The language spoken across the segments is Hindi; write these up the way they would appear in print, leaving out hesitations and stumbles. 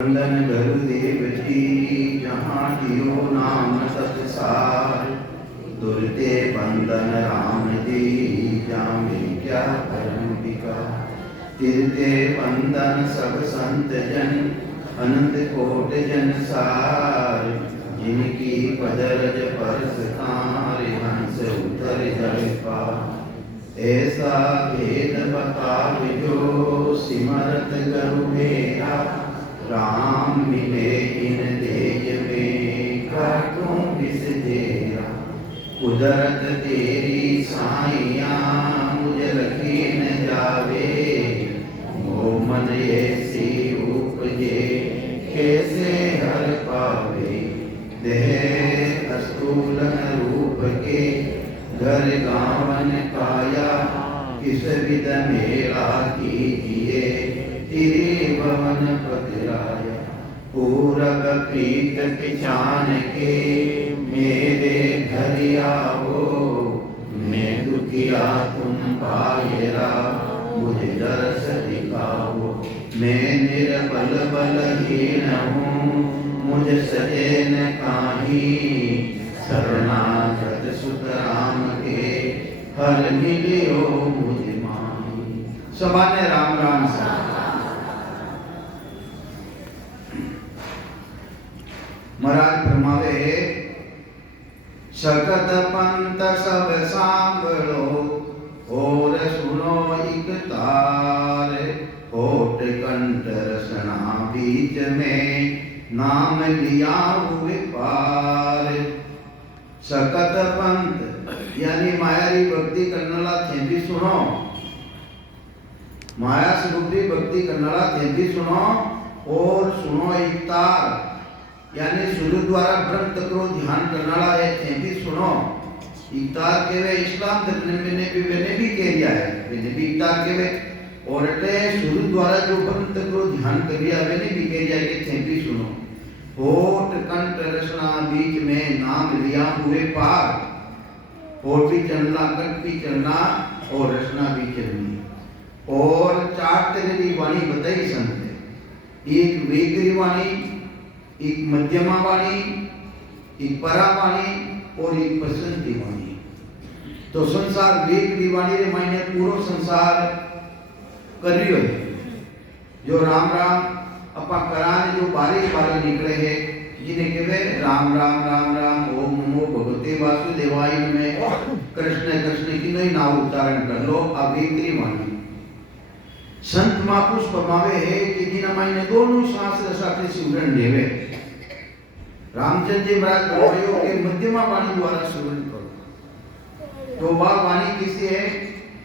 वंदन गुरुदेव जी जहाँ जियो नाम सतसार, दुर्ते बंदन राम जी जामे क्या परम विकार। तिरते बंदन सब संत जन अनंत कोट जन सार, जिनकी पदरज परस तार हंस उतर जल पार। ऐसा भेद बताव जो सिमरत गुरु मेरा, राम मिले इन देज में काटूं किस तेरा। कुदरत तेरी साइया मुझ रखी न जावे, वो मन ऐसी उपजे कैसे हर पावे। देह अस्तूल रूप के घर गावन काया, किस विध मेला कीजिए त्रिभुवन पतिराया। पूरब प्रीत पिछान के मेरे घर आओ, मैं दुखिया तुम पायरा मुझे दर्श दिखाओ। मैं निर्बल बलहीन हूँ मुझ सहे न काहीं, शरणागत सुत राम के फल मिलियो मुझे माही। सबाने राम राम सा। महाराज फरमावे, सकत पंत सब सांभळो और सुनो एक तार। होठ कंठ रसना बीच में नाम लिया हुए पार। सकत पंत यानी मायारी भक्ति करनाला थे भी सुनो, माया स्वरूपी भक्ति करनाला थे भी सुनो। और सुनो एक तार यानी सूर्य द्वारा ब्रह्म तत्व ध्यान करनाला है थे भी सुनो। इकतार केवे इस्लाम धर्म में भी कह दिया है, मैंने भी इकतार केवे। और अटे सूर्य द्वारा जो ब्रह्म तत्व ध्यान कर दिया मैंने भी कह दिया कि थे भी सुनो। होठ कंठ रसना बीच में नाम लिया हुए पार। होठ भी चलना, कंठ भी चलना और रसना भी चलनी। और चार तरह की वाणी बताई संत ने, एक वेगरी वाणी, एक मध्यमा वाणी, एक परा वाणी और एक बसंती वाणी। तो संसार वेगरी वाणी रे मायने पूरो संसार करियो है। जो राम राम अपा कराने जो बारे बारे निकले है, जिन्हें कहवे राम राम राम राम ओम नमो भगवते वासुदेवाय नमः, कृष्ण कृष्ण की नई नाम उच्चारण कर लो। अवेगरी वाणी संत महापुरुष फरमावे है कि जिना मायने दोनों शास्त्र साथे सिमरन देवे। रामचंद्र जी महाराज बोलो के मध्यमा वाणी द्वारा सिमरन करो। तो वह वाणी किसी है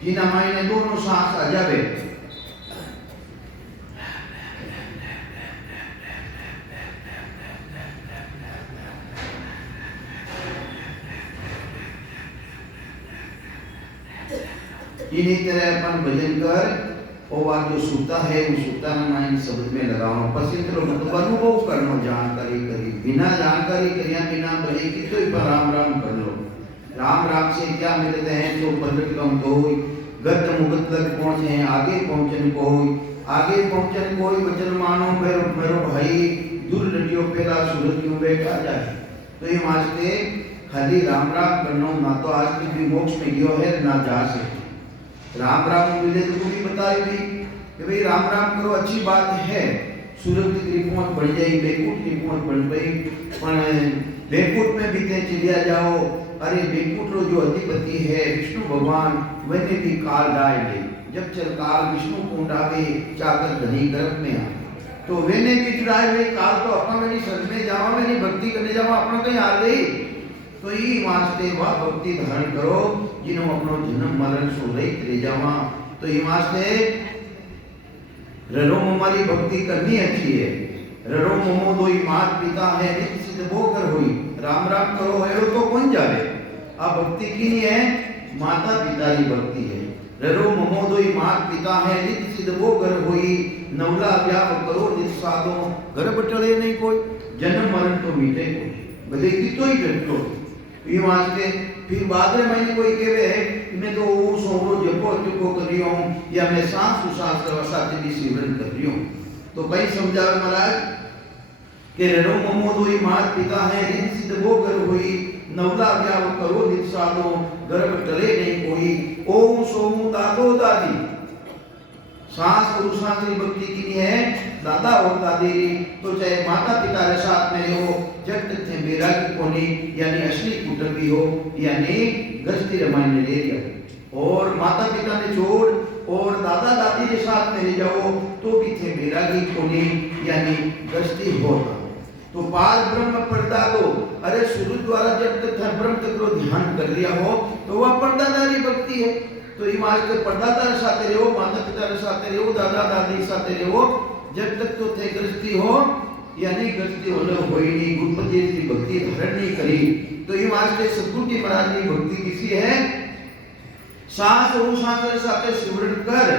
जिना मायने दोनों सांस आ जावे। इन्हीं तरह अपन भजन कर और जो सूता है वो सूता में माइन शब्द में लगाओ। पसंद लोग तो अनुभव करनो, जानकारी करी बिना जानकारी करिया बिना भले की तो राम राम कर लो। राम राम से क्या मिलते हैं तो पलट कम को होई, गत मुगत तक पहुंचे हैं आगे पहुंचन को होई। आगे पहुंचन कोई वचन मानो मेरो मेरो भाई, दूर लटियो पेला सूरत क्यों बैठा जाए। तो ये वास्ते खाली राम राम करनो, ना तो आज भी मोक्ष में गयो है ना जा सके। राम राम मिले तो भी बताई भी कि भाई राम राम करो अच्छी बात है। सूरत की पहुंच बढ़ जाए, बेकुट की पहुंच बढ़ गई, पर बेकुट में भी ते चलिया जाओ। अरे बेकुट लो जो अधिपति है विष्णु भगवान, वैसे भी काल डाल ले। जब चल काल विष्णु को डावे चाकर धनी गर्भ में आ, तो वेने भी चुराए हुए काल तो अपना मेरी सज में जावा, मेरी भक्ति करने जावा, अपना कहीं आ गई। तो ये वास्ते वह भक्ति धारण करो जिन्हों अपनो जन्म मरण सो रहित रह जावा। तो ये वास्ते ररो हमारी भक्ति करनी अच्छी है। ररो मोमो दो मात पिता है नित्य सिद्ध वो कर हुई। राम राम करो है तो कौन जावे। अब भक्ति की नहीं है, माता पिता की भक्ति है। ररो मोमो दो मात पिता है नित्य सिद्ध वो कर हुई। नवला व्याप करो नित साधो, घर बटले नहीं कोई। जन्म मरण तो मीठे कोई, भले की तो ही डटो। ये वास्ते फिर बाद में मैंने कोई कहे है मैं तो वो सोरो जपो चुको करियो या मैं सांस उसास साथ भी सिमरन कर रही हूं। तो कहीं समझावे महाराज के रणो ममो दोई मात पिता है रिन सिद्ध वो गर हुई नवला व्याव करो निसादो गर्भ टले नहीं कोई ओम सोमु दादो दादी सास और सासरी भक्ति की है दादा और दादी तो चाहे माता पिता के साथ में हो जब तक थे मेरा की कोनी यानी असली कुटुंबी हो यानी गस्ती रमायण ले लिया और माता पिता ने छोड़ और दादा दादी के साथ में ले जाओ तो भी थे मेरा की कोनी यानी गस्ती होता तो पार ब्रह्म पर्दा को अरे शुरू द्वारा जब तक ब्रह्म तक को ध्यान कर लिया हो तो वह पर्दादारी भक्ति है तो ये माज के पर्दादार साथ रहो माता पिता के साथ रहो दादा दादी साथ रहो जब तक तो थे गृहस्थी हो यानी गृहस्थी होने कोई नहीं गुरुपति की भक्ति धारण नहीं करी तो ये माज के सतगुरु की महाराज की भक्ति किसी है सांस और सांस के साथ सिमरण कर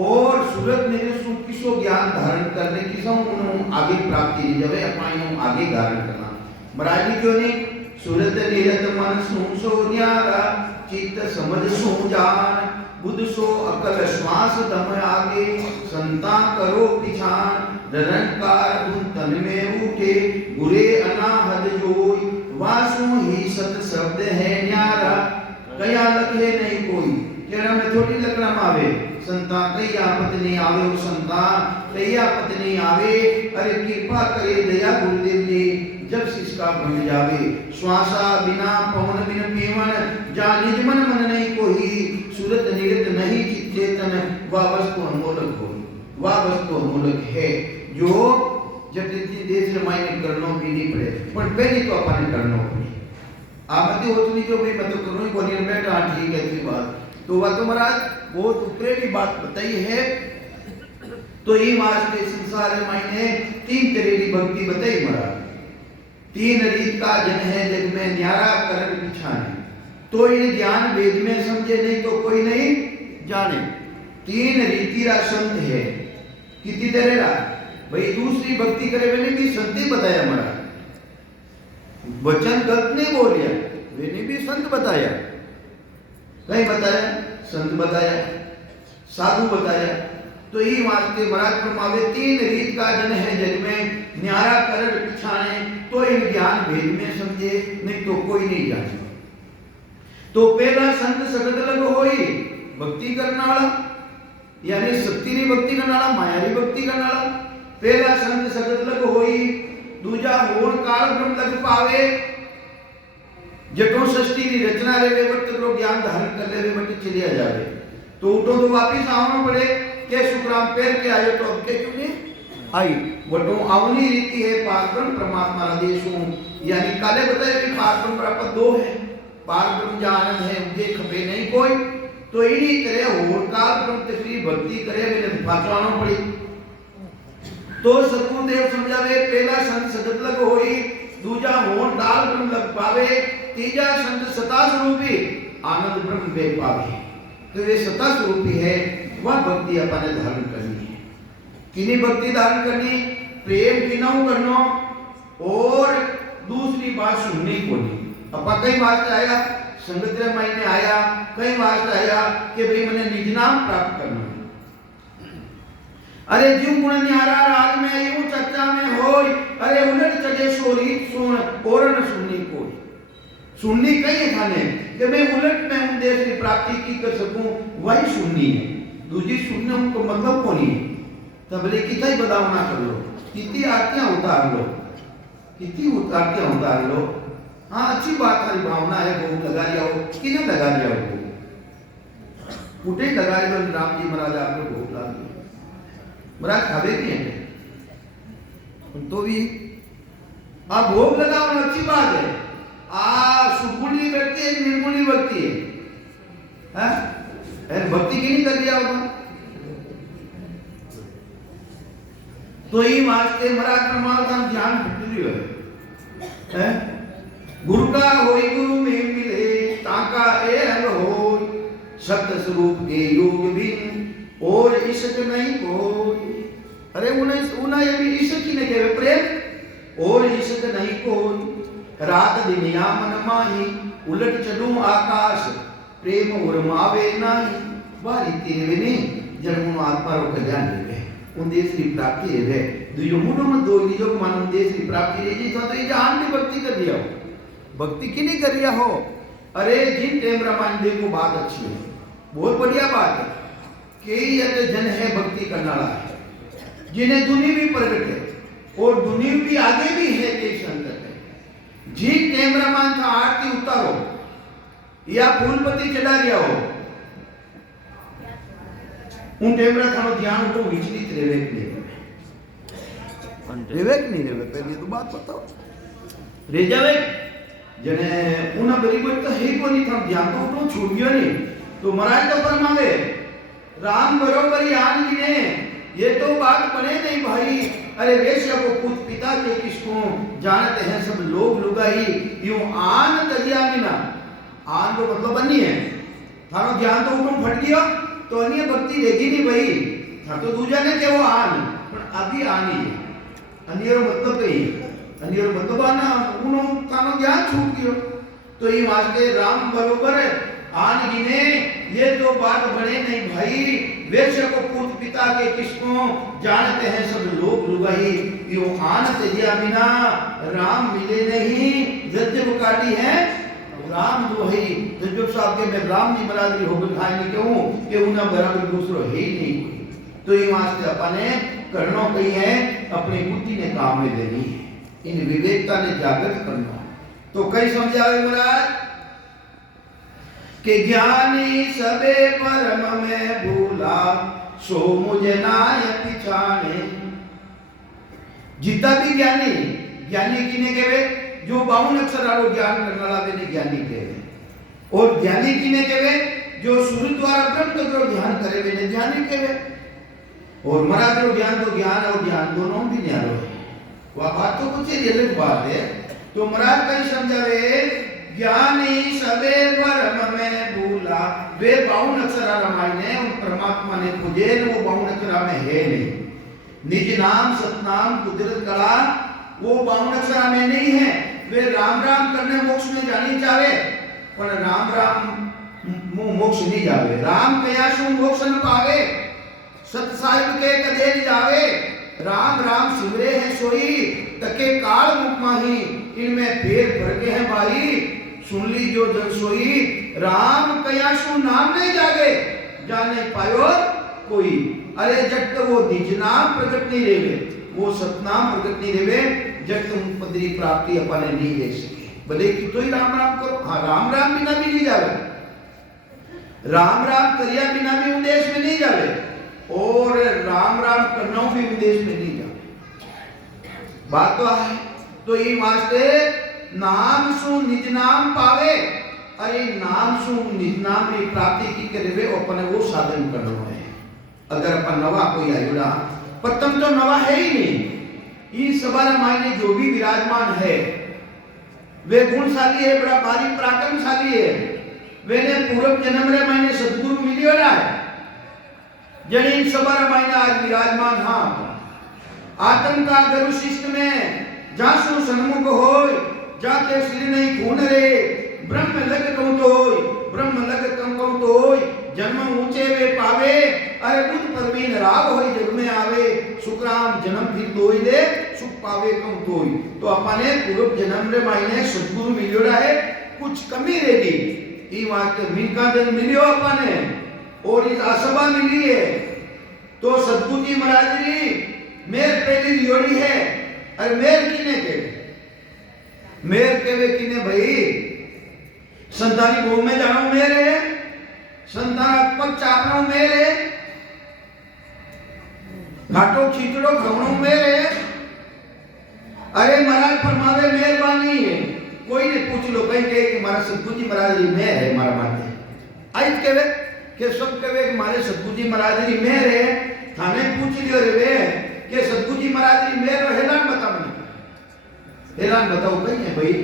और सूरत मेरे किसो ज्ञान धारण करने की सब आगे प्राप्ति नहीं जावे अपना आगे धारण करना महाराज जी क्यों नहीं सूरत निरत मन सो न्यारा चित्त समझ सो जान बुद्ध सो अकल श्वास दम आगे संता करो पिछान निरंकार तन में उठे बुरे अनाहद जोई वासु ही सत शब्द है न्यारा कया लखे नहीं कोई केड़ा में थोड़ी लकड़ा मावे संतान कई आपत नहीं आवे और संतान कई आपत नहीं आवे अरे कृपा करे दया गुरुदेव जी जब शिष्य का बन जावे श्वासा बिना पवन बिन पीवन जा निज मन मन नहीं कोई सूरत निरत नहीं चित चेतन वह वस्तु अमूलक हो वह वस्तु अमूलक है जो जब देश रामायण करनो भी नहीं पड़े पर पहले तो अपन करनो पड़े आपत्ति होती जो भी मतलब करो को नहीं बैठा ठीक है अच्छी बात तो वह तो महाराज बहुत ऊपरी बात बताई है तो ये मास के संसार मायने तीन तरह की भक्ति बताई महाराज तीन रीत का जन है जग में न्यारा करण बिछाने तो ये ज्ञान वेद में समझे नहीं तो कोई नहीं जाने तीन रीति रा संत है कितनी तरह रा भाई दूसरी भक्ति करे मैंने भी संत बताया महाराज वचन गलत नहीं बोल लिया मैंने भी संत बताया कहीं बताया संत बताया साधु बताया तो ये वास्ते महाराज फरमावे तीन रीत का जन है जग में न्यारा करण पिछाने तो इन ज्ञान भेद में समझे नहीं तो कोई नहीं जाने तो पहला संत सगत लग होई भक्ति करने वाला यानी शक्ति री भक्ति करने वाला माया री भक्ति करने वाला पहला संत सगत लग होई दूजा होण काल ब्रह्म लग पावे जटों सृष्टि की रचना रे वक्त को ज्ञान धारण कर ले वक्त चलिया जावे तो उठो तो वापिस आना पड़े के सुखराम पैर के आयो तो अब के क्यों नहीं आई वटो आवनी रीति है पारब्रह्म परमात्मा आदेशों यानी काले बताए भी पारब्रह्म प्राप्त दो है पारब्रह्म जा आनंद है उनके खबे नहीं कोई तो इन्हीं तरह होण काल ब्रह्म तकरी भक्ति करे मैंने पाचवाना पड़ी तो सतगुरुदेव समझावे पहला संत सगत लग होई दूजा होण काल ब्रह्म लग पावे तीजा संत सता स्वरूपी आनंद ब्रह्म वे पावे तो ये सता स्वरूपी है वह भक्ति अपन ने धारण करनी है किनी भक्ति धारण करनी प्रेम किनौ करनो और दूसरी बात सुननी को नहीं अपन कई बात आया संगत रे महीने आया कई बात आया कि भाई मैंने निज नाम प्राप्त करना अरे जीव गुण न्यारा राग में यूं चर्चा में होय अरे उलट चढ़े सोरी सुन और न सुननी कोई सुननी कई थाने कि मैं उलट में उद्देश्य की प्राप्ति की कर सकूं वही सुननी है दूसरी सुनने को मतलब को नहीं तब बोले कितना ही बदाव ना कर लो कितनी आरतियां उतार लो कितनी आरतियां उतार लो हाँ अच्छी बात है भावना है वो लगा लिया हो किने लगा लिया हो उठे लगा लिया राम जी महाराज आपको भोग ला दिया महाराज खावे भी हैं तो भी आप भोग लगाओ अच्छी बात है सुगुणी व्यक्ति है निर्गुणी व्यक्ति है भक्ति की नहीं कर दिया होगा तो ये वास्ते महाराज परमात्मा ध्यान भटक है गुरु का होई गुरु में मिले ताका ए अंग हो सत्य स्वरूप के योग बिन और ईशक नहीं कोई अरे उन्हें ये भी ईशक ही नहीं कहे प्रेम और ईशक नहीं कोई रात दिन या मन माही उलट चलूं आकाश प्रेम और मावे नाही वारी तीन विनी जन्म आत्मा रो कल्याण है उन देश की प्राप्ति है दुयो मुनो में दो निजो मानव देश की प्राप्ति रही तो ये जहान भी भक्ति कर दिया हो भक्ति की नहीं कर दिया हो। अरे जिन टेम रामायण देखो बात अच्छी है बहुत बढ़िया बात है कई ऐसे जन है भक्ति करने वाला है जिन्हें दुनिया भी प्रकट है और दुनिया भी आगे भी है कई संकट है। जिन टेम रामायण का आरती उतारो या फूलपति चढ़ा दिया हो उन टेमरा थानो ध्यान उठो विचलित रेवेक नहीं रेवे पहले तो बात बताओ रे जावे जने उना बरीबर तो है को नहीं था ध्यान तो उठो छूट गयो नहीं तो महाराज तो फरमावे राम बरोबर यान जी ने ये तो बात बने नहीं भाई। अरे वेश्या को पूछ पिता के किसको जानते हैं सब लोग लुगाई यूं आन तजिया बिना आन को मतलब बनी है थानो ध्यान तो उठो फट गयो तो अन्य भक्ति रहेगी नहीं भाई था तो दूजा ने के वो आन पर अभी आनी है अन्य मतलब कही अन्य मतलब आना उनो कानो ज्ञान छूट गयो तो ये वास्ते राम बरोबर आन गिने ये तो बात बने नहीं भाई। वेश्या को पूत पिता के किसको जानते हैं सब लोग लुगाई यूं आन तजिया बिना राम मिले नहीं जब काटी है राम दुहाई जब साहब के मैं राम की बराबरी हो गई खाए नहीं क्यों कि उन्हें बराबर दूसरो है ही नहीं। तो ये वास्ते अपने करनो कही है अपनी बुद्धि ने काम में देनी है इन विवेकता ने जागृत करना। तो कई समझावे महाराज कि ज्ञानी सबे परम में भूला सो मुझे नाय पिछाने। जितना भी ज्ञानी ज्ञानी किने कहवे जो 52 अक्षर वालों ज्ञान करने वाला वे ज्ञानी कहवे और ज्ञानी किने कहवे जो सूर्य द्वारा ब्रह्म तत्व ध्यान करे वे ज्ञानी कहवे और महाराज जो ज्ञान तो ज्ञान और ज्ञान दोनों भी ज्ञान है वह बात तो कुछ ही अलग बात है। तो महाराज कहीं समझावे ज्ञानी सबे परम में भूला वे 52 अक्षर रामायण उन परमात्मा ने खोजे वो 52 अक्षर में है नहीं। निज नाम सतनाम कुदरत कला वो 52 अक्षर में नहीं है। वे राम राम करने मोक्ष में जानी चाहे पर राम राम मोक्ष नहीं जावे राम कया सु मोक्ष न पावे सत साहिब के कदे नहीं जावे राम राम सिमरे हैं सोई तके काल मुख माही इनमें फेर भर के हैं भाई सुन ली जो जन सोई राम कया सु नाम नहीं जागे जाने पायो कोई। अरे जब तक वो निज नाम प्रकट नहीं रेवे वो सतनाम प्रकट नहीं रेवे जब तुम पदरी प्राप्ति अपने नहीं दे सके भले कि तो ही राम राम करो। हाँ राम राम बिना भी नहीं जावे राम राम करिया बिना भी उदेश में नहीं जावे और राम राम करना भी उदेश में नहीं जावे बात तो है। तो ये वास्ते नाम सु निज नाम पावे अरे नाम सु निज नाम की प्राप्ति की करे अपने वो साधन करना है। अगर अपन नवा कोई आयुड़ा प्रथम तो नवा है ही नहीं इस सवाल मायने जो भी विराजमान है वे गुणशाली है बड़ा भारी पराक्रमशाली है वेने पूर्व जन्म रे मायने सद्गुरु मिलियो है जने इन सवाल मायने आज विराजमान हाँ आत्म का गुरु शिष्ट में जासु सन्मुख होय जाके सिर नहीं खून रे ब्रह्म लग कहूं तो ब्रह्म लग कहूं तो जन्म ऊंचे वे पावे अरे बुद्ध परवीन राग होई जग में आवे सुखराम जन्म फिर दोई दे सुख पावे कहूं तोई। तो अपने पूर्व जन्म रे मायने सद्गुरु मिलियो है कुछ कमी रहेगी ई बात मिनका जन मिलियो अपने और इस असभा मिली है तो सद्गुरु जी महाराज जी मेर पहली लियोड़ी है अरे मेर किने के मेर के वे किने भाई संतानी भूमि में जानो मेरे संतानात्मक चापनो मेरे घाटो खींचड़ो घवड़ो मेरे। अरे महाराज फरमावे मेहरबानी है कोई ने पूछ लो कहीं कहे कि हमारा सतगुरु जी महाराज जी मेहर है हमारा माते आई कहे कि सब कहे कि हमारे सतगुरु जी महाराज जी मेहर है थाने पूछ लियो रे वे कि सतगुरु जी महाराज जी मेहर हैरान बता मैंने हैरान बताओ कहीं है भाई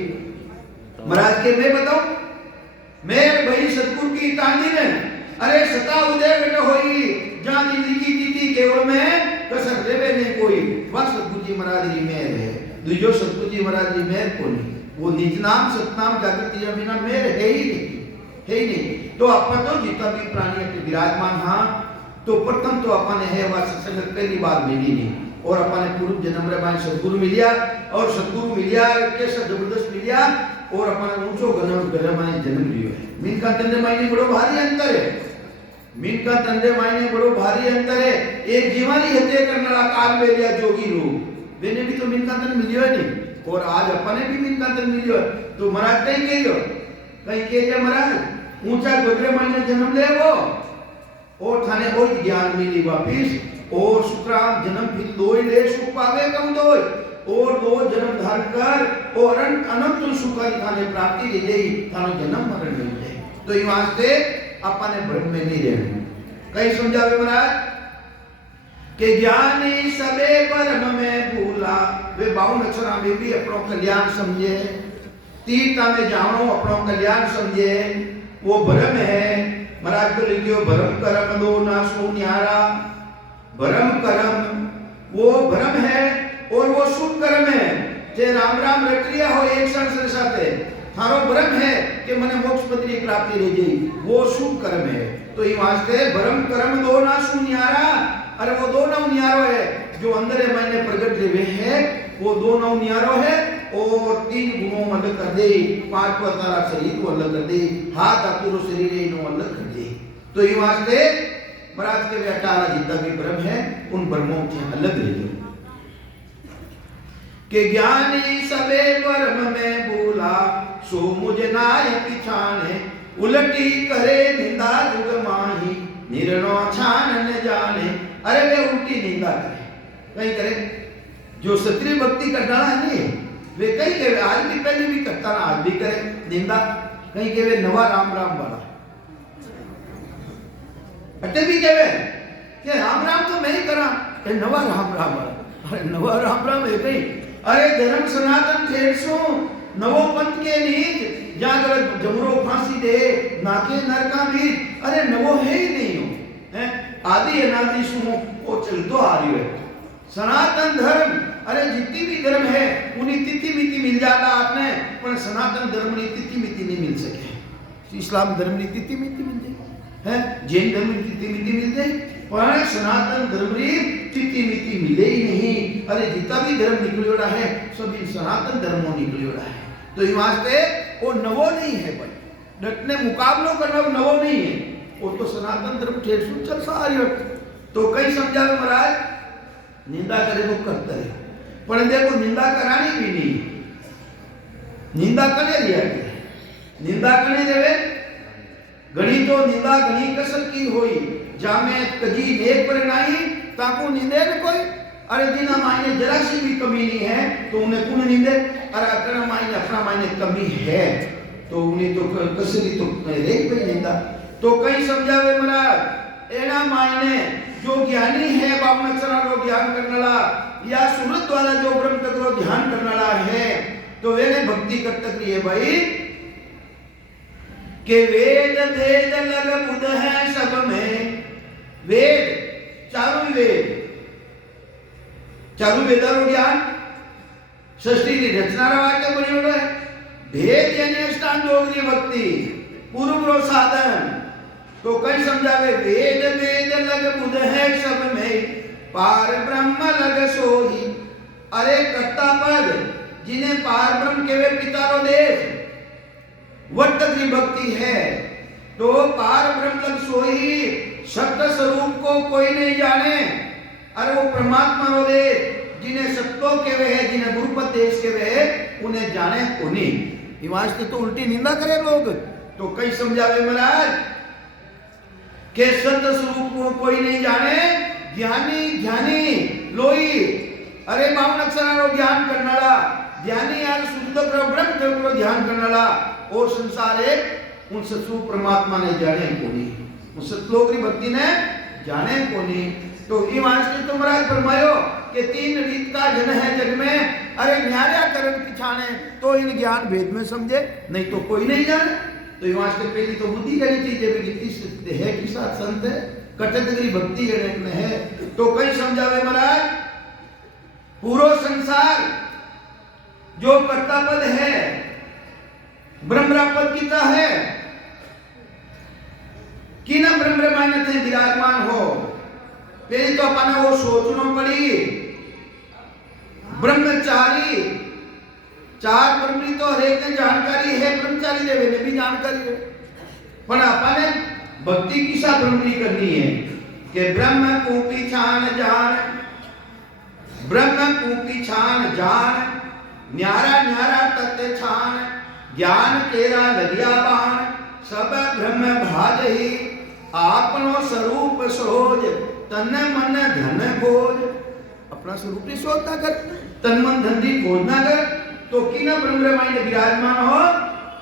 महाराज के मैं बताओ मेहर भाई सतगुरु की तांदी ने अरे सता उदय बेटा होई जहां जिंदगी जीती केवल में कसर रेवे नहीं कोई बस सतगुरु जी महाराज जी मेहर है दूजो सतगुरु जी महाराज जी मेहर को नहीं वो निज नाम सतनाम जागृति बिना मेहर है ही नहीं। तो अपन तो जितना भी प्राणी विराजमान हाँ तो प्रथम तो अपन है वह सत्संग पहली बार मिली नहीं और अपने पूर्व जन्म रे माने सदगुरु मिलिया और सदगुरु मिलिया के सब जबरदस्त मिलिया और अपने ऊंचो घर माने जन्म लियो है। मीन का तंदे मायने बड़ो भारी अंतर है। मीन का तंदे मायने बड़ो भारी अंतर है। एक जीवानी हत्या करने वाला काल में लिया जोगी रूप वेने भी तो मीन का तन मिलियो है नहीं और आज अपने भी मीन का तन मिलियो है। तो महाराज कहीं कहियो महाराज ऊंचा गोदरे मायने जन्म ले वो और थाने कोई ज्ञान मिली वापिस और शुक्राम जन्म फिर दो ही ले सुख पावे कम दो और दो जन्म धारण कर और अनंत सुख थाने प्राप्ति ले जाई थानो जन्म मरण मिल जाए। तो ये वास्ते अपने भ्रम में नहीं रहना। कहीं समझावे महाराज के ज्ञानी सबे परम में भूला वे 52 अक्षरा में भी अपनो कल्याण समझे तीर्था में जानो अपनो कल्याण समझे वो भ्रम है। महाराज को लिखियो भ्रम कर्म दो ना सो न्यारा। भ्रम कर्म वो भ्रम है और वो शुभ कर्म है जे राम राम रटरिया हो एक क्षण से साथे थारो भ्रम है कि मने मोक्ष पत्री प्राप्ति ले जाई वो शुभ कर्म है। तो ये वास्ते भ्रम कर्म दो ना सो न्यारा। अरे वो दो नौ न्यारो है जो अंदर है मैंने प्रकट हुए है वो दो नौ न्यारो है और 3 गुणों में अलग कर दे 5 तारा शरीर को अलग कर दे हाथ अतुरो शरीर इनो अलग कर दे। तो ये वास्ते महाराज के 18 जितना भी ब्रह्म है उन ब्रह्मों से अलग ले लो के ज्ञानी सबे ब्रह्म में भूला सो मुझे नाय पिछाने उलटी करे निंदा जुग माही निर्णो छान न जाने। अरे वे उल्टी निंदा करे कहीं करे जो क्षत्रिय भक्ति करना है नहीं वे कहीं के आज भी पहले भी करता ना आज भी करे निंदा कहीं के वे नवा राम राम वाला अटे भी कहे कि राम राम तो मैं ही करा नवा राम राम वाला। अरे नवा राम राम है कहीं अरे धर्म सनातन ठेरसो नवो पंथ के नीच जागर जमरो फांसी दे नाके नरका बीच। अरे नवो है ही नहीं हो हैं आदि अनादि सुनो वो चलतो आ रही है सनातन धर्म। अरे जितनी भी धर्म है उन्हीं तिथि मिति मिल जाता आपने पर सनातन धर्म की तिथि मिति नहीं मिल सके। इस्लाम धर्म की तिथि मिति मिल जाए है जैन धर्म की तिथि मिति मिल जाए पर सनातन धर्म की तिथि मिति मिले ही नहीं। अरे जितना भी धर्म निकलियोड़ा है सब इन सनातन धर्मों निकलियोड़ा है। तो ये वास्ते वो नवो नहीं है भाई डटने मुकाबलो करना नवो नहीं है वो तो सनातन धर्म ठेर चल सारी। तो कई समझावे महाराज निंदा करे तो करते रहे पर देखो निंदा करानी भी नहीं निंदा करे दिया गया निंदा करने देवे घड़ी तो निंदा घनी कसर की होई जामे कजी नेक पर नहीं ताको निंदे न कोई। अरे जिना मायने जरा सी भी कमी नहीं है तो उन्हें कौन निंदे। अरे अपना मायने अपना मायने कमी है तो उन्हें तो कसरी तो रेख पे निंदा। तो कई समझावे महाराज एना मायने जो ज्ञानी है 52 अक्षरा रो ज्ञान करने वाला या सूरत वाला जो ब्रह्म तत्व रो ध्यान करने वाला है तो वेने भक्ति कर तक रही है भाई के वेद वेद लग बुध है सब में वेद चारों वेदारो ज्ञान सृष्टि की रचना वाक्य बनी हो है भेद यानी अष्टांग योगी भक्ति पूर्व रो साधन। तो कई समझावे वेद वेद लग बुध है सब में पार ब्रह्म लग सोही। अरे कर्ता पद जिन्हें पार ब्रह्म के वे पिता रो देश वट की भक्ति है तो पार ब्रह्म लग सोही सत्य स्वरूप को कोई नहीं जाने। अरे वो परमात्मा रो दे जिन्हें सत्यों के वे है जिन्हें गुरुपद देश के वे है उन्हें जाने उन्हीं वास्ते तो उल्टी निंदा करे लोग। तो कई समझावे महाराज के सत्य स्वरूप को कोई नहीं जाने ज्ञानी ज्ञानी लोई। अरे 52 अक्षरा रो ज्ञान करने वाला ज्ञानी यार शुद्ध ब्रह्म तत्व रो ध्यान करने वाला और संसार एक उन सत्सु परमात्मा ने जाने को नहीं उन सतलोक की भक्ति ने जाने को नहीं। तो ये वास्ते तो महाराज फरमायो कि 3 रीत का जन है जग में। अरे न्यारा करण पिछाने तो इन ज्ञान भेद में समझे नहीं तो कोई नहीं जाने। तो ये वास्ते पहली तो बुद्धि करनी चाहिए कितनी है कि साथ संत है कटकरी भक्ति में है। तो कई समझावे महाराज पूरा संसार जो कर्ता पद है ब्रह्म पद किता है कि ना ब्रह्म मान्यता विराजमान हो पहले तो अपना वो सोचना पड़ी ब्रह्मचारी चार ब्रह्मरी तो हरेक ने जानकारी है, ब्रह्मचारी देवे ने भी जानकारी है, पर अपने भक्ति किसा ब्रह्मरी करनी है कि ब्रह्म को पहचान जान, ब्रह्म को पहचान जान, न्यारा न्यारा तत्व छान, ज्ञान तेरा लगिया बाण, सब ब्रह्म भाज ही, आपनो स्वरूप सोज, तन मन धन खोज। अपना स्वरूप ही शोध ना कर, तन मन धन की खोज ना कर, तो कि ना ब्रह्म में विराजमान हो,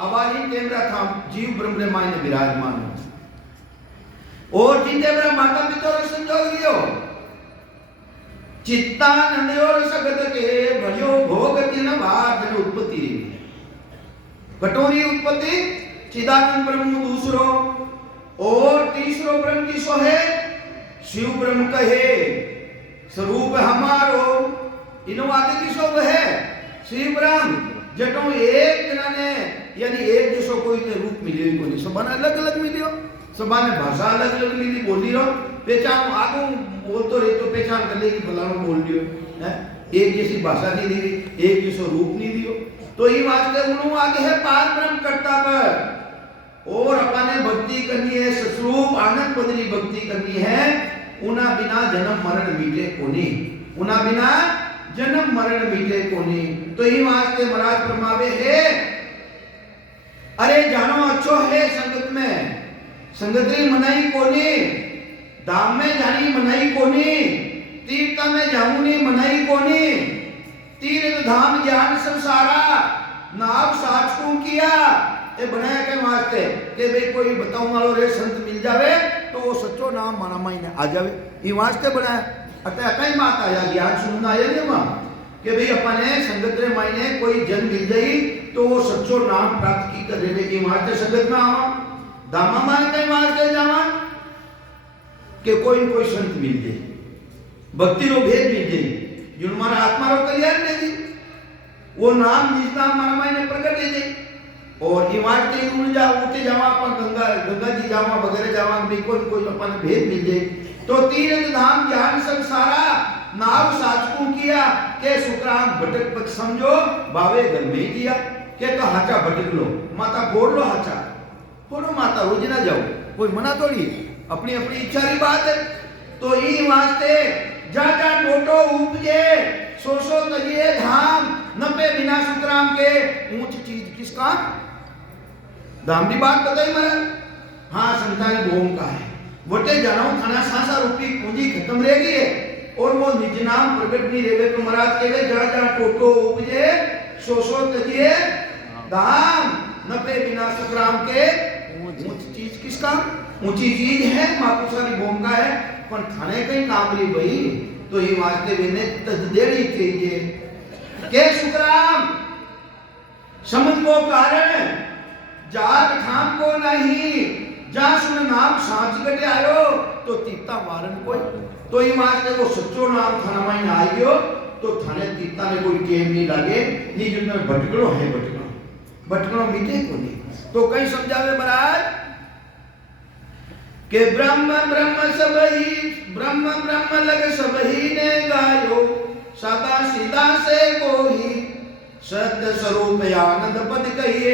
अबारी तेरा था जीव ब्रह्म में विराजमान हो। और जिंदे ब्रह्म माता पिता और संजोग लियो, चित्तानंद और सगत के भलियो भोग तिन भाग उत्पत्ति रे, कटोरी उत्पत्ति चिदानंद ब्रह्म दूसरो, और तीसरो ब्रह्म किसो है, शिव ब्रह्म कहे स्वरूप हमारो, इनो आदि किसो है शिव ब्रह्म, जटो एक जना ने यानी एक जैसो कोई ने रूप मिलियो ही कोनी, सबने अलग अलग मिलियो, सबने भाषा अलग अलग मिली, बोली रो पहचान आगू बोल तो रहे तो पहचान कर ले कि फलाना बोल लियो है, एक जैसी भाषा नहीं दी, एक जैसो रूप नहीं दियो, तो ये वास्ते उन्होंने आगे है पार ब्रह्म करता पर, और अपने भक्ति करनी है, सस्वरूप आनंद बदली भक्ति करनी है, उना बिना जन्म मरण मिटे कोनी, उना बिना जन्म मरण मिटे कोनी। तो ये वास्ते महाराज फरमावे है, अरे जानो अच्छो है संगत में, संगतरी मनाई कोनी, धाम में जानी मनाई कोनी, तीर्थ में जाऊनी मनाई कोनी, तीर्थ धाम ज्ञान संसारा नाव साचकू किया, ये बनाया के वास्ते कि भाई कोई बताऊं वालो रे संत मिल जावे तो वो सच्चो नाम माना मायने आ जावे, ये वास्ते बनाया। अतः कई बात आया ज्ञान सुनना आया नहीं वहां कि भाई अपने संगत रे मायने कोई जन मिल जाई तो वो सच्चो नाम प्राप्त की कर रे की वास्ते संगत में आवा, दामा माने कई वास्ते जावा कि कोई संत मिल जाए, भक्ति रो भेद मिल जाए, जो हमारा आत्मा रो कल्याण दे दी, वो नाम जिस नाम माना मायने प्रकट दे जाए, और इमारतें उन जा उठे जावा अपन गंगा जी जावा वगैरह जावा बिल्कुल कोई अपन भेद मिल जाए, तो तीर्थ धाम ज्ञान संसारा नाव साचकू किया के सुखराम भटक पक समझो बावे घर में ही किया के तो हाचा भटक लो, माता बोल लो हाचा बोलो, माता रोज ना जाओ, कोई मना थोड़ी, अपनी अपनी इच्छा की बात है। तो ई वास्ते जा जा टोटो उपजे सो तजिए धाम, न पे बिना सुखराम के ऊंच चीज किसका, धाम की बात बताई महाराज, हाँ संतानी भोम का है, वटे जानो खाना सासा रूपी पूंजी खत्म रह गई है, और वो निज नाम प्रकट नहीं रहे, तो महाराज कहे जा जा टोटो उपजे सो तजिए धाम, न पे बिना सुखराम के ऊंच चीज किसका, ऊंची चीज है मातुसारी भोम का है, पर थाने कहीं काम रही भाई, तो ये वास्ते ने तजदेड़ी चाहिए के सुखराम समझ को कारण जात ठाम को नहीं, जा सुन नाम सांच गटे आयो तो तीता मारन कोई, तो ये वास्ते वो सच्चो नाम थाना मायने आ गयो तो थाने तीता ने कोई टेम नहीं लागे, नहीं जो भटकड़ो है भटकड़ो मिटे को नहीं। तो कहीं समझावे महाराज के ब्रह्म ब्रह्म सबही, ब्रह्म ब्रह्म लग सबही ने गायो, सदा सीधा से कोई सत्य स्वरूप आनंद पद कहिए,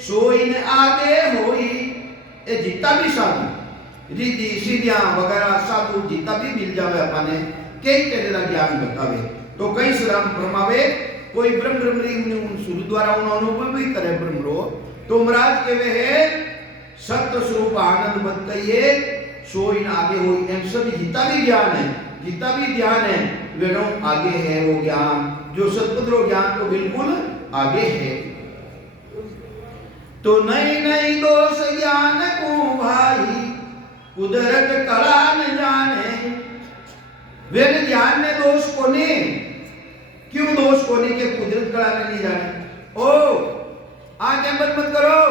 सोई ने आगे होई, ये जितना भी साधु रिद्धि सिद्धियां वगैरह साधु जितना भी मिल जावे अपने कई तेरा ज्ञान बतावे, तो कई श्रम फरमावे कोई ब्रह्म ब्रह्मरी सूर्य द्वारा अनुभव भी करे ब्रह्म रो, तो महाराज कहवे है सत्य स्वरूप आनंद मत कहिए, सोई न आगे हो, एम सभी जितना भी ज्ञान है, जितना भी ज्ञान है वेनो आगे है वो ज्ञान, जो सत्पद्रो ज्ञान तो बिल्कुल आगे है। तो नई नई दोष ज्ञान को भाई कुदरत कला न जाने, वेन ज्ञान ने दोष को ने, क्यों दोष को ने के कुदरत कला ने नहीं जाने। ओ आगे मत करो,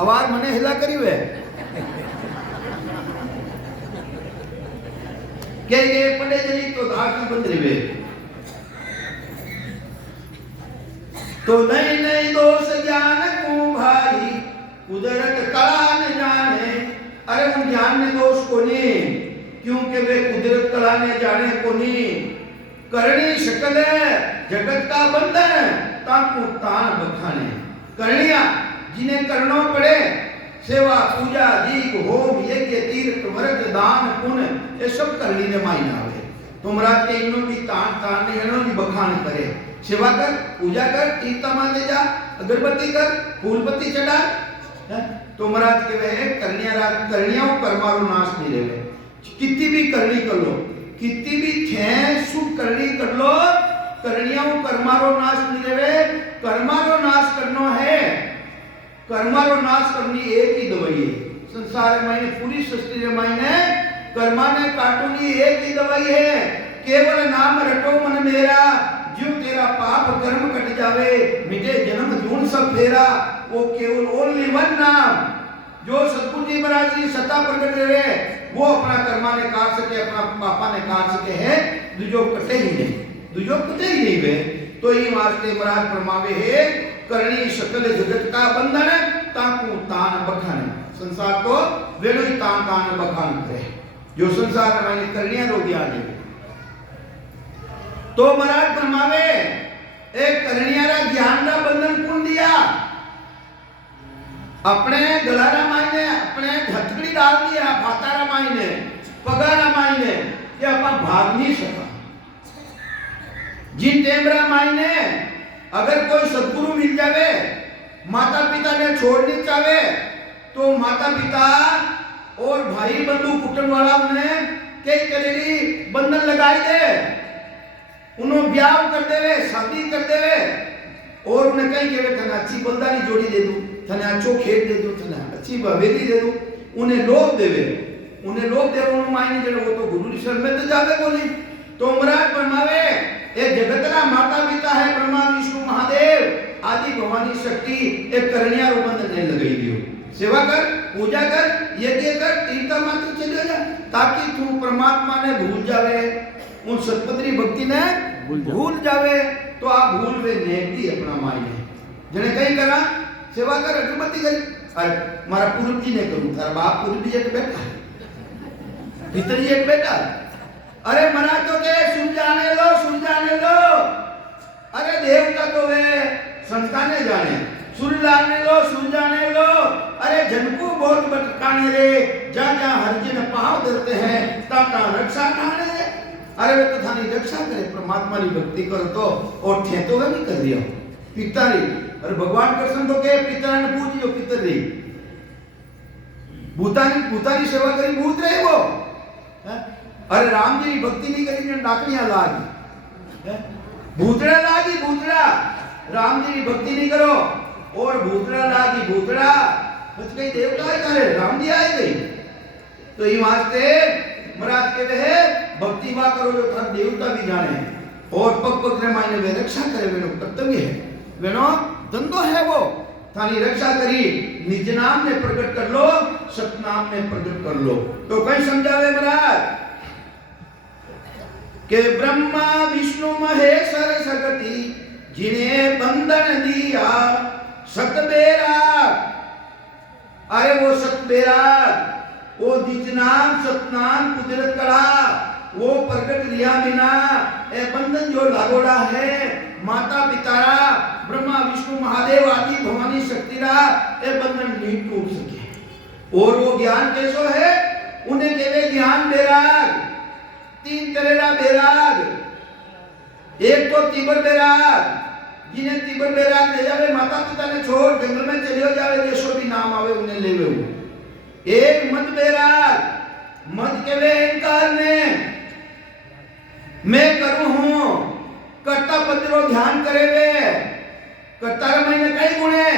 आवाज मने हिला करी है के ये पड़े जरी तो धाकी बंद रहे, तो नई नई दोष ज्ञान को भाई कुदरत कला न जाने, अरे उन ज्ञान ने दोष को नहीं, क्योंकि वे कुदरत कला ने जाने को नहीं, करणी सकल जगत का बंधन ताकू तान बखाने। करनिया जिन्हें करना पड़े, सेवा पूजा दीप होम यज्ञ तीर्थ व्रत दान पुण्य, ये सब करनी ने मायना आवे। तो महाराज के इन्हों भी तान तान ने इन्हों भी बखान करे। सेवा कर, पूजा कर, तीर्थ माने जा, अगरबत्ती कर, फूल पत्ती चढ़ा। तो महाराज के वे करनिया परमाणु नाश नहीं रहे। कितनी भी करनी कर लो, कितनी भी थे शुभ करनी कर लो, करनिया परमाणु नाश नहीं रहे। कर्मारो नाश करना है, कर्मारो नाश करनी एक ही दवाई है संसार में। पूरी सृष्टि में कर्मा ने काटूनी एक ही दवाई है, केवल नाम रटो मन मेरा, जो तेरा पाप कर्म कट जावे, मिटे जन्म जून सब फेरा। वो केवल ओनली वन नाम जो सतगुरु जी महाराज जी सत्ता प्रकट रहे, वो अपना कर्मा ने काट सके, अपना पापा ने काट सके है, दूजो कटे ही नहीं, दूजो कटे ही नहीं वे। तो ये वास्ते महाराज फरमावे है, करणी सकल जगत का बंधन ताकू तान बखान। संसार को वेणु ही तान तान बखान करे, जो संसार में करनिया रोगी आ जाए। तो महाराज फरमावे एक करनियारा ज्ञान का बंधन कौन दिया? अपने गलारा मायने, अपने हथकड़ी डाल दिया फातारा मायने, पगारा मायने, कि अपना भाग नहीं सका। जिन टेमरा मायने अगर कोई सदगुरु मिल जावे, माता पिता ने छोड़नी चाहे, तो माता पिता और भाई बंधु कुटुंब वाला उन्हें कई करेगी बंधन लगाई दे, उन्होंने ब्याह कर देवे, शादी कर देवे, और उन्हें कहीं कहे थे अच्छी बलदारी जोड़ी दे दूं, थने अच्छो खेत दे दूं, थने अच्छी हवेली दे दूं, उन्हें लोभ देवे, उन्हें लोभ देवे। उन्हें मायने जड़े वो तो गुरु री शरण में तो जावे बोली। तो महाराज फरमावे एक जगतरा माता पिता है ब्रह्मा विष्णु महादेव आदि भवानी शक्ति, एक करनिया रो बंधन नहीं लगाई दियो। सेवा कर, पूजा कर, यज्ञ कर, तीर्थ मात्र चले जा, ताकि तू परमात्मा ने भूल जावे, उन सतपत्री भक्ति ने भूल जावे। तो आप भूल वे नेकी अपना मायने जने कहीं करा सेवा कर, अगरबत्ती कर, अरे मारा पूर्व जी ने करूं, थारा बाप पूर्व जी एक बेटा भीतर एक बेटा, अरे मना तो के सुन जाने लो, अरे देवता तो वे संस्था ने जाने, सुन जाने लो, अरे जनको बहुत भटकाने रे, जा हर जिन पाव धरते हैं ता रक्षा खाने रे। अरे वे तो थानी रक्षा करे, परमात्मा की भक्ति करो तो, और थे तो वे भी कर दिया पितारी। अरे भगवान कृष्ण तो के पिता ने पूछ जो पितर रे, भूतानी सेवा करी भूत रहे वो। अरे राम जी की भक्ति नहीं करी ने डाकनिया लागी, भूतड़ा लागी, भूतड़ा राम जी की भक्ति नहीं करो और भूतड़ा लागी, भूतड़ा बच गई, देवता करे राम जी आए गई। तो ये वास्ते महाराज कहते हैं भक्ति वा करो जो थार देवता भी जाने, और पग पग रे मायने वे रक्षा करे, वेनो कर्तव्य है, वेनो धंधो है, वो थानी रक्षा करी, निज नाम ने प्रकट कर लो, सतनाम ने प्रकट कर लो। तो कहीं समझावे महाराज के ब्रह्मा विष्णु महेश्वर सगति जिन्हें बंधन दिया सतबेरा। अरे वो सतबेरा, वो निजनाम सतनाम कुदरत करा, वो प्रकट रिया बिना ए बंधन जो लागोड़ा है माता पितारा ब्रह्मा विष्णु महादेव आदि भवानी शक्तिरा, ए बंधन नहीं टूट सके। और वो ज्ञान कैसो है, उन्हें केवे ज्ञान बेराग, तीन तरह बेराग, एक तो तिबर बेराग, जिन्हें तिबर बेराग ले जावे, माता पिता ने छोड़ जंगल में चले जावे, देशों भी नाम आवे उन्हें लेवे हो। एक मत बेराग, मत केवे अहंकार ने मैं करूं हूं, कर्ता पत्रो ध्यान करे वे, कर्ता मैंने कई गुण है,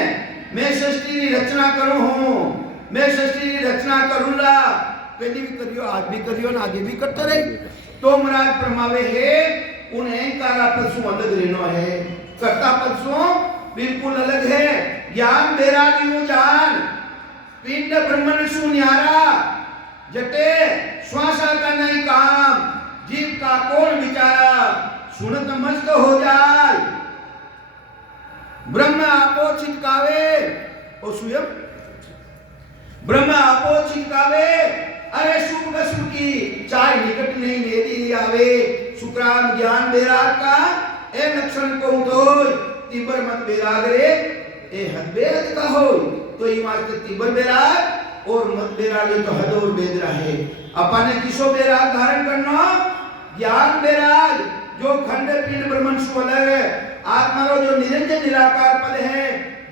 मैं सृष्टि की रचना करूं हूं, मैं सृष्टि की रचना करूंगा, पहले भी करियो, आज भी करियो ना आगे भी करते रहे। तो महाराज फरमावे है उन अहंकारा पशु अलग रहना है, कर्ता पशु बिल्कुल अलग है। ज्ञान बेरागी जान पिंड ब्रह्मन सुन्यारा, जटे श्वासा का नहीं काम, जीव का कौन विचारा, सुनत मस्त हो जाए। ब्रह्म आपो छिटकावे, ओ स्वयं ब्रह्म आपो छिटकावे, अरे सुख सुखी चाहे निकट नहीं लेती आवे, सुख सुक्राम ज्ञान बेराग का ए लक्षण को तो तीबर मत बेराग रे ए हद बेद का हो तो ये वास्ते तीबर बेराग और मत बेराग तो हद और बेद रहे। अपने किसो बेराग धारण करना ज्ञान बेराग जो खंड पिंड ब्रह्मन सु अलग है आत्मा रो जो निरंजन निराकार पद है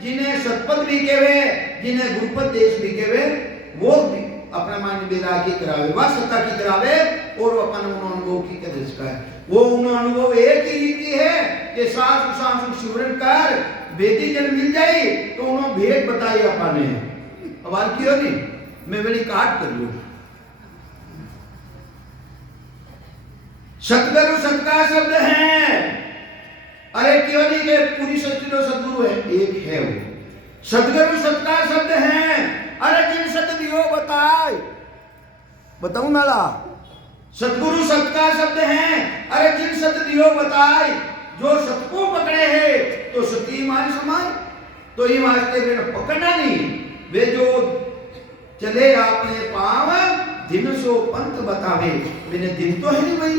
जिन्हें सतपद भी कहवे जिन्हें गुरुपद देश भी कहवे वो भी अपना मान बेरागी करावे वा सत्ता की करावे और वो अपन अनुभव की करे है वो उन अनुभव एक ही रीति है कि सास सांस शिवरण कर वेदी जन मिल जाए तो उन्होंने भेद बताई अपने अब आर क्यों नहीं मैं वेली काट कर लूं सतगुरु सत्कार शब्द है अरे क्यों नहीं के पूरी सृष्टि तो सतगुरु है एक है वो सतगुरु सत्कार शब्द है अरे जिन सत दियो बताए बताऊं नाला सतगुरु सत्कार शब्द है अरे जिन सत दियो बताए जो सत को पकड़े है तो सती मान समाए तो ये वास्ते वे पकड़ना नहीं वे जो चले आपने पाव दिन सो पंथ बतावे मैंने दिन तो है नहीं भाई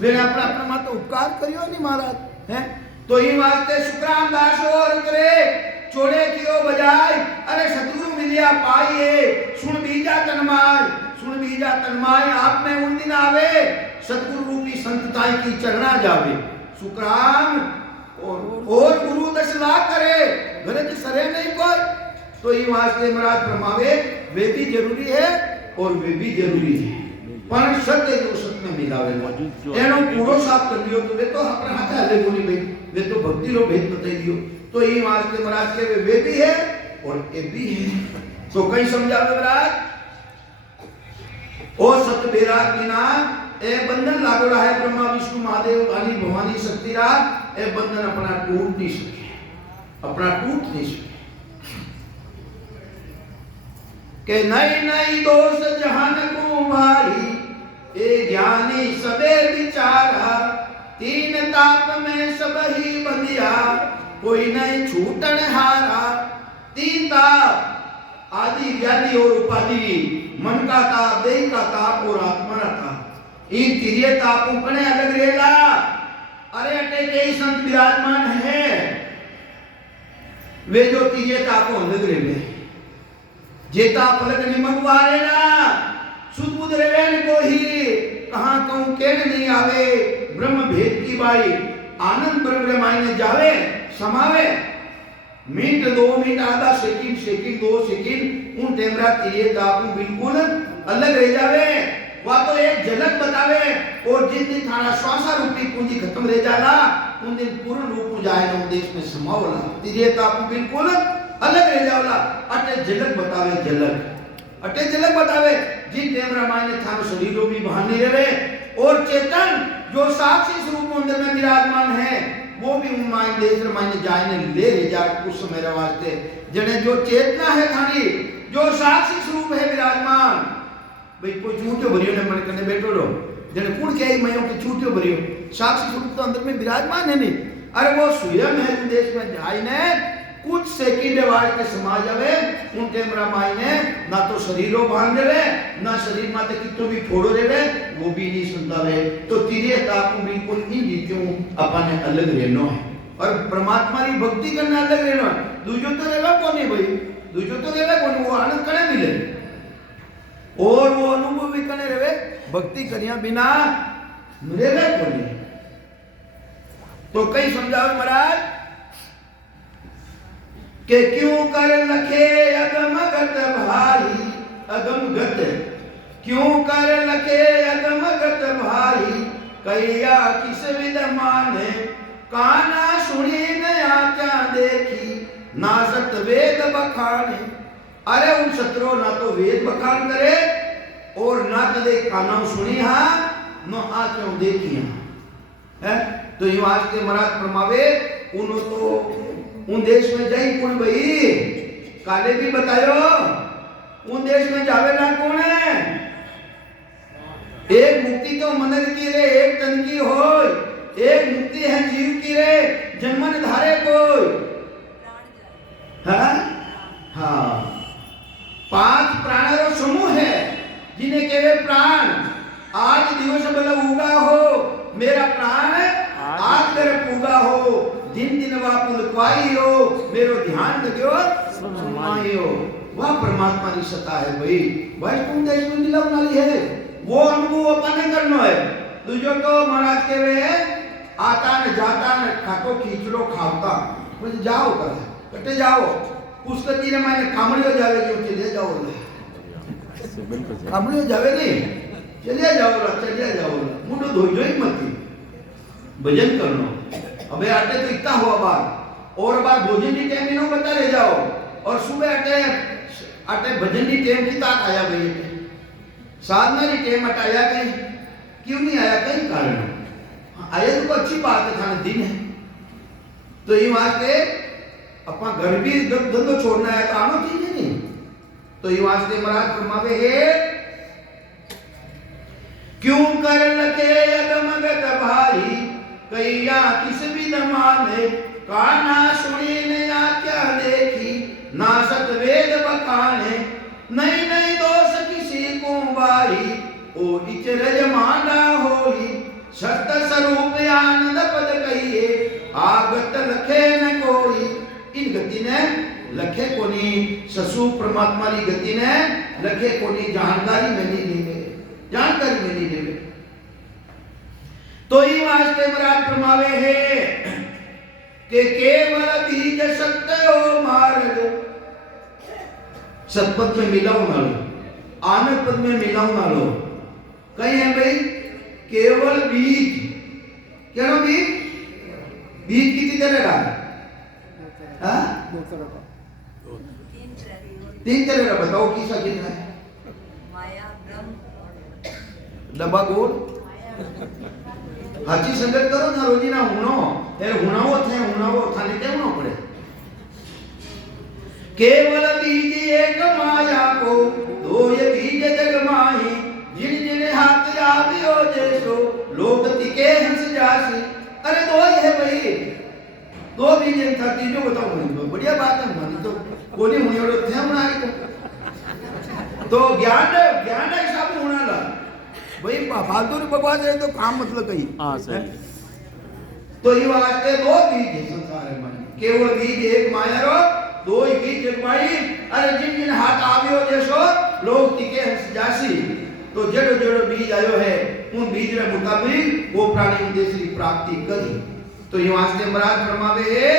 वे अपना अपना माता उपकार करियो नहीं महाराज है तो ये वास्ते शुक्राम दास और करे छोड़े कियो बजाय अरे सतगुरु मिलिया पाइए सुन बीजा तन्माय आप में उन दिन आवे सतगुरु रूपी संतताई की चरना जावे सुक्राम और गुरु दशला करे घरे की सरे नहीं कोई तो ये वास्ते महाराज फरमावे वे भी जरूरी है और वे भी जरूरी है पर सत्य जो सत्य में मिलावे एनो पूरो साफ कर दियो तो वे तो अपना हाथ हले बोली भाई वे तो भक्ति रो भेद बताई दियो तो ये वास्ते महाराज के वे भी है और ये भी है तो कहीं समझावे महाराज ओ सत बेराग बिना ए बंधन लागो रहा है ब्रह्मा विष्णु महादेव काली भवानी शक्ति रात ए बंधन अपना टूट नहीं सके के नई नई दोष जहान को भाई ए ज्ञानी सबे विचारा तीन ताप में सब ही बंदिया कोई नहीं छूटन हारा तीन ताप आदि व्याधि और उपाधि मन का ताप देह का ताप और आत्मा का ताप इन तीन तापों कने अलग रहेगा अरे अटे के संत विराजमान है वे जो तीन तापों अलग रहे जेता पलक निमगवा रेना सुध बुध रेवेन को ही कहां कहूं के नहीं आवे ब्रह्म भेद की बाई आनंद ब्रह्म मायने जावे समावे मिनट 2 मिनट आधा सेकंड 2 सेकंड उन टेमरा तिरिये तापू बिल्कुल अलग रह जावे वा तो एक झलक बतावे और जिन दिन थाना श्वासा रूपी पूंजी खत्म रह जाला उन दिन पूर्ण रूप जाए ना देश में समावला तिरिये तापू बिल्कुल अलग रह जावला अटे झलक बतावे जिन टेमरा मायने थानो शरीरों भी बहानी रहे और चेतन जो साक्षी स्वरूप अंदर में विराजमान है वो भी उन मायने देश मायने जाने ले जा कुछ समय वास्ते जने जो चेतना है थानी जो साक्षी स्वरूप है विराजमान भाई कोई झूठो भरियो ने मन करने बैठो लो जने कौन कहे मैं के झूठो भरियो साक्षी स्वरूप तो अंदर में विराजमान है नहीं अरे वो स्वयं है देश में जाए ने कुछ सेकंड वार के समा जावे उन टेमरा मायने ना तो शरीरों बांध रहे ना शरीर माते कितो भी फोड़ो रहे वो भी नहीं सुनता रहे तो तीरे ताप बिल्कुल इन रीतियों अपने अलग रहनो है और परमात्मा की भक्ति करना अलग रहनो है दूजो तो रेवा कोनी भाई दूजो तो रेवा कोनी वो आनंद कने मिले और वो अनुभव भी कने रहे भक्ति करिया बिना रेवा कोनी तो कई समझाओ महाराज के क्यों कर लखे अगम गत भाई अगम गत क्यों कर लखे अगम गत भाई कैया किस विद माने काना सुनी नया क्या देखी ना सत वेद बखाने अरे उन सत्रो ना तो वेद बखान करे और ना कदे काना सुनी हा न आंखों देखी है तो ये आज के महाराज फरमावे उन तो उन देश में जाई कौन भाई काले भी बतायो उन देश में जावे ना कौन है एक मुक्ति तो मनर की रे एक तन की हो एक मुक्ति है जीव की रे जन्मन धारे कोई हाँ 5 प्राणों समूह है जिन्हें केवे प्राण आज दिवस बल उगा हो मेरा प्राण दिन दिन वा पुलकवाइयो मेरो ध्यान लग्यो सुमाइयो। वह परमात्मा की सत्ता है भाई। वैष्णव देश में मिला वाली है वो अनुभव अपन करनो है। दूजो तो महाराज के वे आता न जाता न खातो खींचड़ो खावता मुझे जाओ कर कटे जाओ पुस्तक ने मैंने कामड़ियो जावे जो चले जाओ कामड़ियो जावे नहीं चले जाओ मुंडो धोई जोई मत भजन करनो। अबे आटे तो इतना हुआ बार और बार भोजन की टाइम इनो बता ले जाओ और सुबह आटे भजन की टाइम की तात आया भाई साधना की टाइम हटाया कहीं क्यों नहीं आया कहीं कारण आया तो अच्छी बात है थाने दिन है तो ये वास्ते अपना घर भी धंधो छोड़ना है तो आनो चीज नहीं तो ये वास्ते महाराज फरमावे है क्यों कर लगे अगमगत भाई कैया किस भी दमाने काना सुनी ने क्या देखी ना सत वेद बखाने नहीं नहीं दोष किसी को बाई ओ इचरज मांडा होई सत स्वरूप आनंद पद कहिए आगत लखे न कोई। इन गति ने लखे कोनी ससु परमात्मा की गति ने लखे कोनी जानकारी में नहीं लेवे जानकारी में नहीं लेवे। तो ही वास्ते महाराज फरमावे है कि केवल बीज सत्य हो मार्ग सतपथ में मिलाओ ना लो आनंद पद में मिलाओ ना लो कहीं है भाई केवल बीज क्या ना बीज बीज कितनी तरह का हाँ तीन तरह का बताओ किसा कितना है माया ब्रह्म डब्बा गोल हाची संगत करो ना रोजी ना हुनो तेरे हुनावो थाने क्या हुना पड़े केवल बीज एक माया को दो ये बीज जग माही जिन जिन हाथ आवियो जैसो लोक तिके हंस जासी। अरे दो ही है भाई दो बीज था तीजो बताओ मुझे बढ़िया बात है मन तो कोनी हुनी और थे हम ना तो ज्ञान हिसाब होना ला भाई फालतू नहीं बकवास है तो काम मतलब कहीं हाँ सही तो ये वास्ते दो बीज है संसार में केवल बीज एक माया रो दो ही बीज जगमाई। अरे जिन जिन हाथ आवियो जैसो लोग टिके हंस जासी। तो जड़ो जड़ो बीज आयो है उन बीज रे मुताबिक वो प्राणी उद्देश्य की प्राप्ति करी। तो ये वास्ते महाराज फरमावे है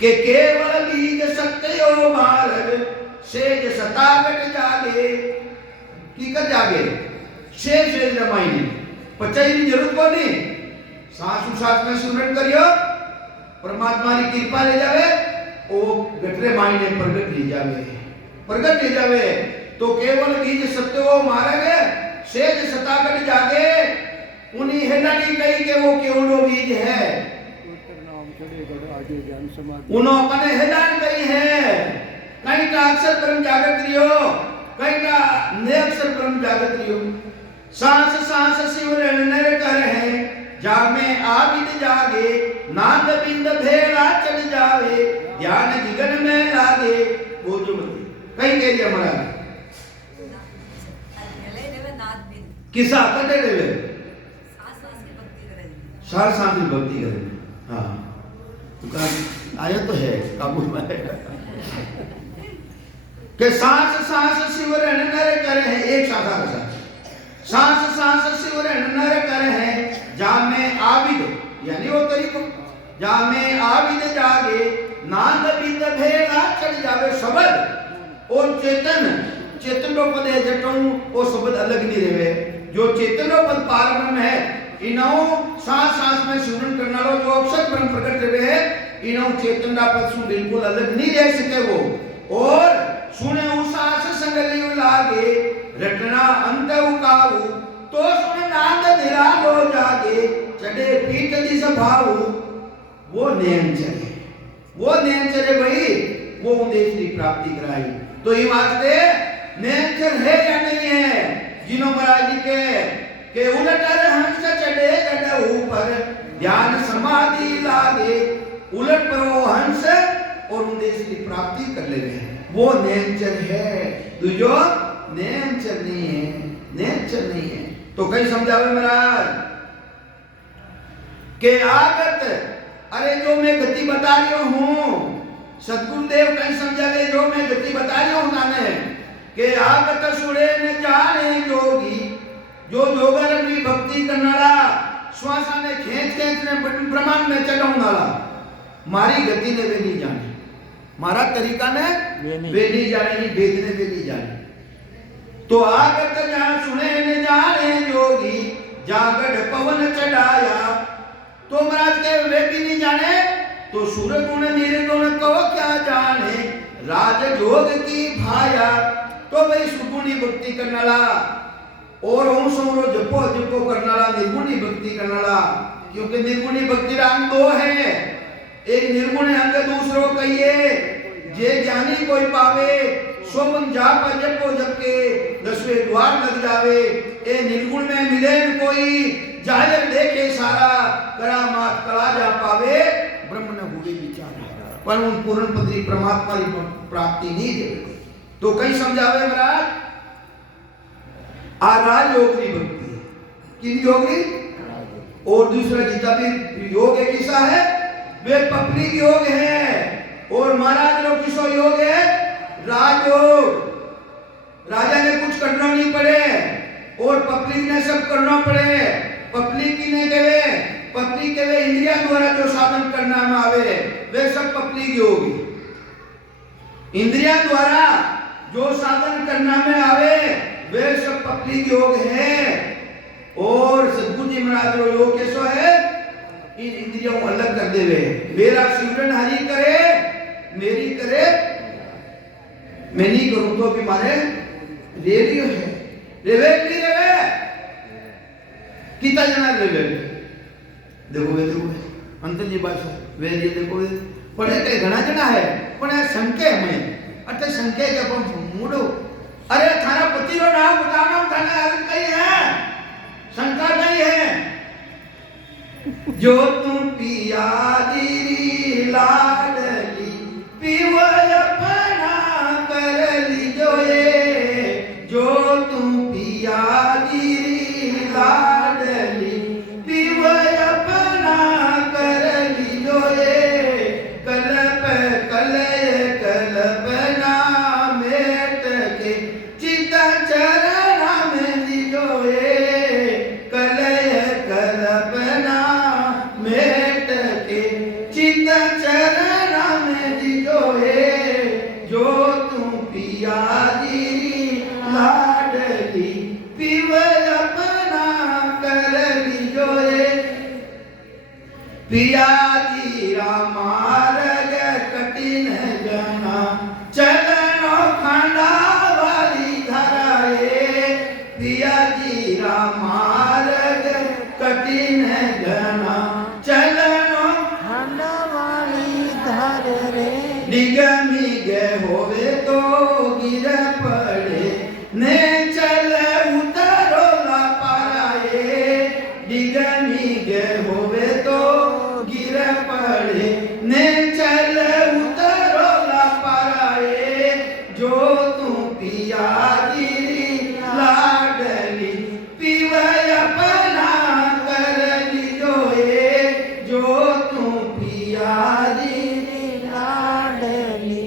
कि केवल बीज सत्य हो मार्ग सेज सतागट जागे की कर जागे शेष रमाई ने पचाई की जरूरत को नहीं सासु सास में सुमरण करियो परमात्मा की कृपा ले जावे ओ गटरे माई ने प्रगट ले जावे तो केवल बीज सत्य वो मारेगे शेष सतागट जागे उन्हीं हेलानी कही के वो केवलो बीज है उन्हों अपने हेलान कही है कहीं का अक्षर ब्रह्म जागत रियो कहीं का ने अक्षर ब्रह्म जागत रियो सांस सांस शिवरण नर कर है जामे आविद जागे नाद बिंद भेड़ा चढ़ जावे ध्यान जिगन में लागे वो जो कहीं कह दिया महाराज किसा कटे देवे सार सांस की भक्ति करे हाँ तो कहा आया तो है काबू में के सांस सांस शिवरण नर करे है एक साधा का सांस सांस शिवरण नर करे है जामे आविद यानी वो तरीको जामे आविद जागे नाद बिंद भेड़ा चढ़ जावे शब्द और चेतन रो पद है जटों वो शब्द अलग नहीं रहे जो चेतन रो पद पारब्रह्म है इनो सांस सांस में सुमरण करना लो जो अक्षर ब्रह्म प्रकट रहे है इनो चेतन रा पद सु बिल्कुल अलग नहीं रह सके वो और सुने उसास संगलियो लागे रटना अंत उकाऊ तो सुन नाद निरालो जागे चढ़े पीठ दी सभाऊ वो नेमचर है भाई वो उद्देश्य की प्राप्ति कराई। तो ये वास्ते नेमचर है या नहीं है जिनो महाराज जी के उलटर हंस चढ़े गढ़ ऊपर ध्यान समाधि लागे उलट पर वो हंस और उद्देश्य की प्राप्ति कर ले गए वो नेमचर है दूजो नेमचर नहीं है तो कहीं समझावे महाराज के आगत अरे जो मैं गति बता रही हूँ, सदगुरुदेव कहीं समझावे जो मैं गति बता रही हूँ नाने के आगत सुरे ने जाने जोगी जो जोगर अपनी भक्ति करनाला श्वासा ने खेच ने ब्रह्मांड में चढ़ाऊंगा मारी गति ने वे नहीं जाने, मारा तरीका ने वे नहीं जाने, वेद ने वे नहीं जाने। तो आगत जहां सुने ने जाने जोगी जागड़ पवन चढ़ाया, तो महाराज के वे भी नहीं जाने तो सूर्य गुण निर्गुण को क्या जाने, राज जोग की भाया। तो भाई सुगुणी भक्ति करनाला और ओम सोमरो जपो जपो करनाला निर्गुणी भक्ति करनाला, क्योंकि निर्गुणी भक्ति अंग दो है, एक निर्गुण अंग दूसरो कहिए जे ज्ञानी कोई पावे सोमन जाप जपो जप के 10वें द्वार लग जावे। ए निर्गुण में मिले कोई जाहिर देखे सारा, करामात कला जा पावे ब्रह्म न हुए विचार, पर उन पूर्ण पदरी परमात्मा की प्राप्ति नहीं दे। तो कहीं समझावे महाराज राज योग की भक्ति है, किन योग की, और दूसरा जितना भी योग है किसा है वे पब्लिक योग है, और महाराज लोग किसो योग है राजयोग। राजा ने कुछ करना नहीं पड़े और पब्लिक ने सब करना पड़े। पब्लिक की ने कहे पब्लिक के वे इंद्रिया द्वारा जो साधन करना में आवे वे सब पब्लिक योग। इंद्रिया द्वारा जो साधन करना में आवे वे सब पब्लिक योग है। और सद्गुरु जी महाराज रो योग कैसो है, इन इंद्रियों को अलग कर देवे। मेरा सिमरन हरि करे मेरी करे मैं नहीं करूं तो भी मारे रेडियो है रेवे नहीं रेवे कितना जना रेवे देखो वे देखो अंतर जी भाषा वे ये देखो पण એ ઘણા જણા હે પણ આ સંકે મેં એટલે સંકે કે પણ મૂડો अरे थारा पति रो नाम बताना थाने अर्थ कही है शंका नहीं है। जो तुम पिया दी लाडली पीवय अपना कर लीजो ये, जो तुम पिया दी लाडली पीवय अपना कर लीजो ये, कल्प कलय कल्पना मेट के चिता चरण में दीजो ये, कलय कल्पना मेट के चिता चरण में दीजो ये, जो तुम पिया दी लाडली पीवय अपना कर लीजो ये। पिया दी रामारग कठिन जना चलनो खंडा वाली धराए, पिया जी रामारग कठिन जना चलनो खंडा वाली धर रे, निगमी गे होवे तो गिर पड़े ने चल उतरो ला पाराए, निगमी गे होवे तो गिर पड़े ने चल उतरो ला पाराए, जो तू पिया दी लाडली पीवय अपना कर लीजो ये, जो तू पिया दी लाडली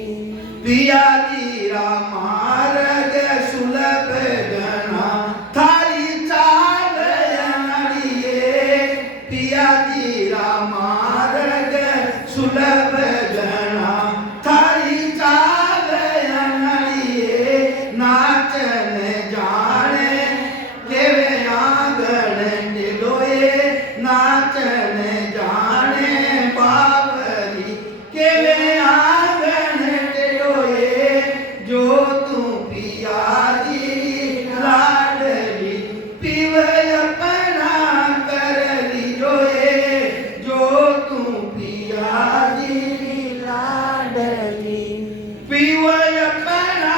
पिया दी रामारग सुलभ गणा थारी चाल अड़िए, पिया दी रामारग सुलभ गणा थारी चाल अड़िए, नाचन जाने केवे आंगन टिलोए, नाचन जाने बावरी केवे आंगन टिलोए, जो तू पिया दी लाडली पीवय अपना कर लीजो ये, जो तू पिया दी लाडली पीवय अपना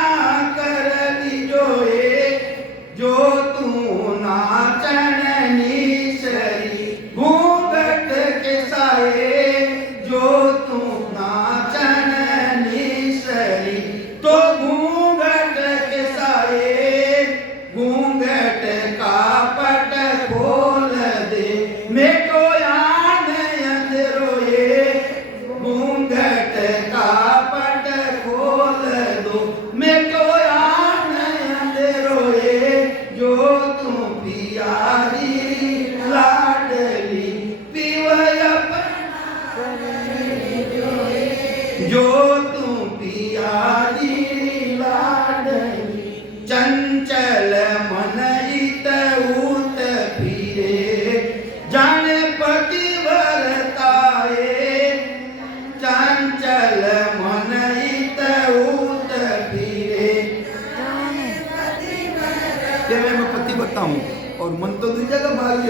कर लीजो ये, जो तू नाचन निसरी घूंघट के साए, जो तू नाचन निसरी तो घूंघट के साए, घूंघट का पट खोल दे मेटो यान अंधेरो ये, मन तो दूजा का भाग्य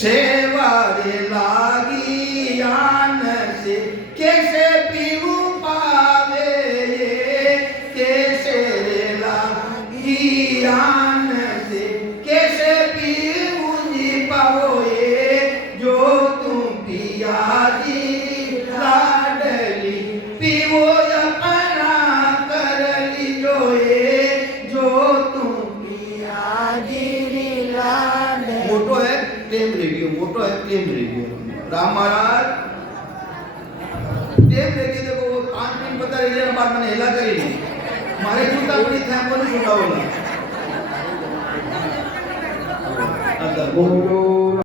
सेवा रे लागी आन से कैसे पीऊ पावे कैसे रे लागी आन से कैसे पीऊ जी पाओ ये जो तुम पिया दी लाडली पीवो अपना कर ली जो ये जो तुम पिया दी लाडली मोटो है प्रेम रेडियो मोटो है प्रेम रेडियो राम महाराज प्रेम रेडियो देखो वो 5 दिन पता रेडियो ना बात मैंने हिला करी नहीं मारे जूता अपनी थैंक बोले सुना बोला अच्छा बोलो